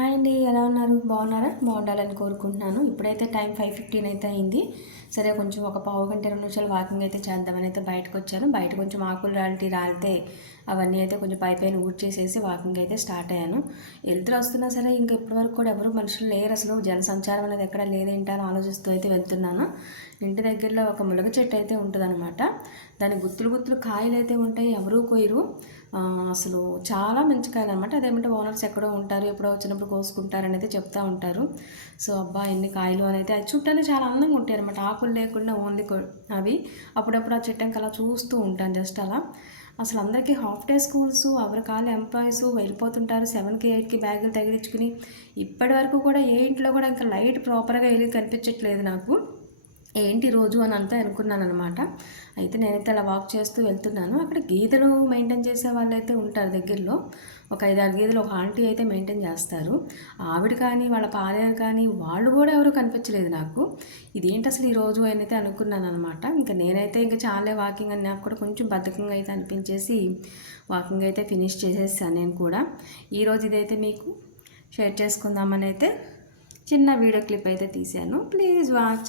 Hi అండి ఎలా ఉన్నారు? బాగున్నారా? బాగుండాలని కోరుకుంటున్నాను. ఇప్పుడైతే టైం ఫైవ్ ఫిఫ్టీన్ అయితే అయింది. సరే కొంచెం ఒక పావు గంట రెండు నిమిషాలు వాకింగ్ అయితే చేద్దామని అయితే బయటకు వచ్చాను. బయట కొంచెం ఆకులు రాలిటీ రాలితే అవన్నీ అయితే కొంచెం పై పైన ఊడ్చేసేసి వాకింగ్ అయితే స్టార్ట్ అయ్యాను. వెళ్తురు వస్తున్నా సరే ఇంకా ఇప్పటివరకు కూడా ఎవరు మనుషులు లేరు. అసలు జనసంచారం అనేది ఎక్కడ లేదేంటా అని ఆలోచిస్తూ అయితే వెళ్తున్నాను. ఇంటి దగ్గరలో ఒక ములగ చెట్టు అయితే ఉంటుందన్నమాట. దాని గుత్తులు గుత్తులు కాయలు అయితే ఉంటాయి. ఎవరూ కోయరు అసలు చాలా మంచి కాయలు అనమాట అదేమంటే ఓనర్స్ ఎక్కడో ఉంటారు ఎప్పుడో వచ్చినప్పుడు కోసుకుంటారు అనేది చెప్తా ఉంటారు. సో అబ్బా ఎన్ని కాయలు అని అయితే. అది చుట్టానే చాలా అందంగా ఉంటాయి అనమాట ఆకులు లేకుండా ఓన్లీ అవి అప్పుడప్పుడు ఆ చెట్టంకి అలా చూస్తూ ఉంటాను జస్ట్ అలా. అసలు అందరికీ హాఫ్ డే స్కూల్స్ ఎవరి కాలు ఎంప్లాయీస్ వెళ్ళిపోతుంటారు సెవెన్కి ఎయిట్కి బ్యాగులు తగిలించుకుని ఇప్పటి వరకు కూడా ఏ ఇంట్లో కూడా ఇంకా లైట్ ప్రాపర్గా వెళ్ళి కనిపించట్లేదు నాకు. ఏంటి రోజు అని అంతా అనుకున్నాను అనమాట అయితే నేనైతే అలా వాక్ చేస్తూ వెళ్తున్నాను. అక్కడ గీతలు మెయింటైన్ చేసే వాళ్ళు అయితే ఉంటారు దగ్గరలో. ఒక ఐదారు గీదలు ఒక ఆంటీ అయితే మెయింటైన్ చేస్తారు. ఆవిడ కానీ వాళ్ళ పాలేరు కానీ వాళ్ళు కూడా ఎవరు కనిపించలేదు నాకు. ఇదేంటి అసలు ఈ రోజు అయితే అనుకున్నాను అనమాట ఇంకా నేనైతే ఇంకా చాలే వాకింగ్ అని నాకు కూడా కొంచెం బద్ధకంగా అయితే అనిపించేసి వాకింగ్ అయితే ఫినిష్ చేసేసాను నేను కూడా. ఈరోజు ఇదైతే మీకు షేర్ చేసుకుందామని అయితే చిన్న వీడియో క్లిప్ అయితే తీశాను. Please watch